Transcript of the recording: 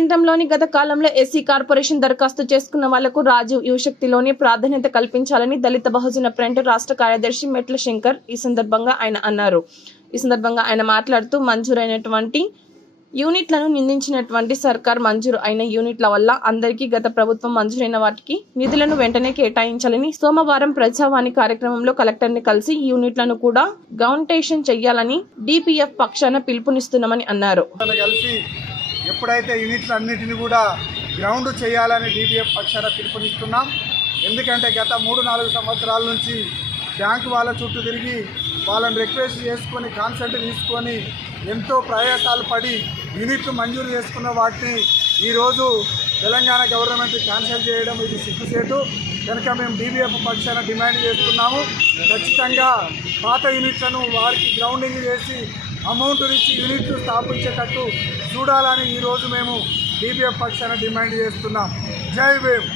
కేంద్రంలోని గత కాలంలో ఎస్సీ కార్పొరేషన్ దరఖాస్తు చేసుకున్న వాళ్లకు రాజీవ్ యువశక్తిలోని ప్రాధాన్యత కల్పించాలని దళిత బహుజన ఫ్రంట్ రాష్ట్ర కార్యదర్శి మెట్ల శంకర్ ఈ సందర్భంగా ఆయన అన్నారు. ఈ సందర్భంగా ఆయన మాట్లాడుతూ మంజూరైనటువంటి యూనిట్లను నిందించినటువంటి సర్కార్ మంజూరు అయిన యూనిట్ల వల్ల అందరికీ గత ప్రభుత్వం మంజూరైన వాటికి నిధులను వెంటనే కేటాయించాలని సోమవారం ప్రజావాణి కార్యక్రమంలో కలెక్టర్ని కలిసి యూనిట్లను కూడా గౌంటేషన్ చేయాలని డిపిఎఫ్ పక్షాన పిలుపునిస్తున్నామని అన్నారు. ఎప్పుడైతే యూనిట్లు అన్నిటిని కూడా గ్రౌండ్ చేయాలని డిపిఎఫ్ పక్షాన పిలుపునిస్తున్నాం. ఎందుకంటే గత 3-4 సంవత్సరాల నుంచి బ్యాంకు వాళ్ళ చుట్టూ తిరిగి వాళ్ళని రిక్వెస్ట్ చేసుకొని కాన్సెంట్ తీసుకొని ఎంతో ప్రయాసాలు పడి యూనిట్లు మంజూరు చేసుకున్న వాటిని ఈరోజు తెలంగాణ గవర్నమెంట్ క్యాన్సిల్ చేయడం ఇది సిగ్గుసేటు. కనుక మేము డిపిఎఫ్ పక్షాన డిమాండ్ చేస్తున్నాము. ఖచ్చితంగా పాత యూనిట్లను వారికి గ్రౌండింగ్ చేసి అమౌంట్ ఇచ్చి యూనిట్లు స్థాపించేటట్టు చూడాలని ఈరోజు మేము డిపిఎఫ్ పక్షాన డిమాండ్ చేస్తున్నాం. జై భీమ్.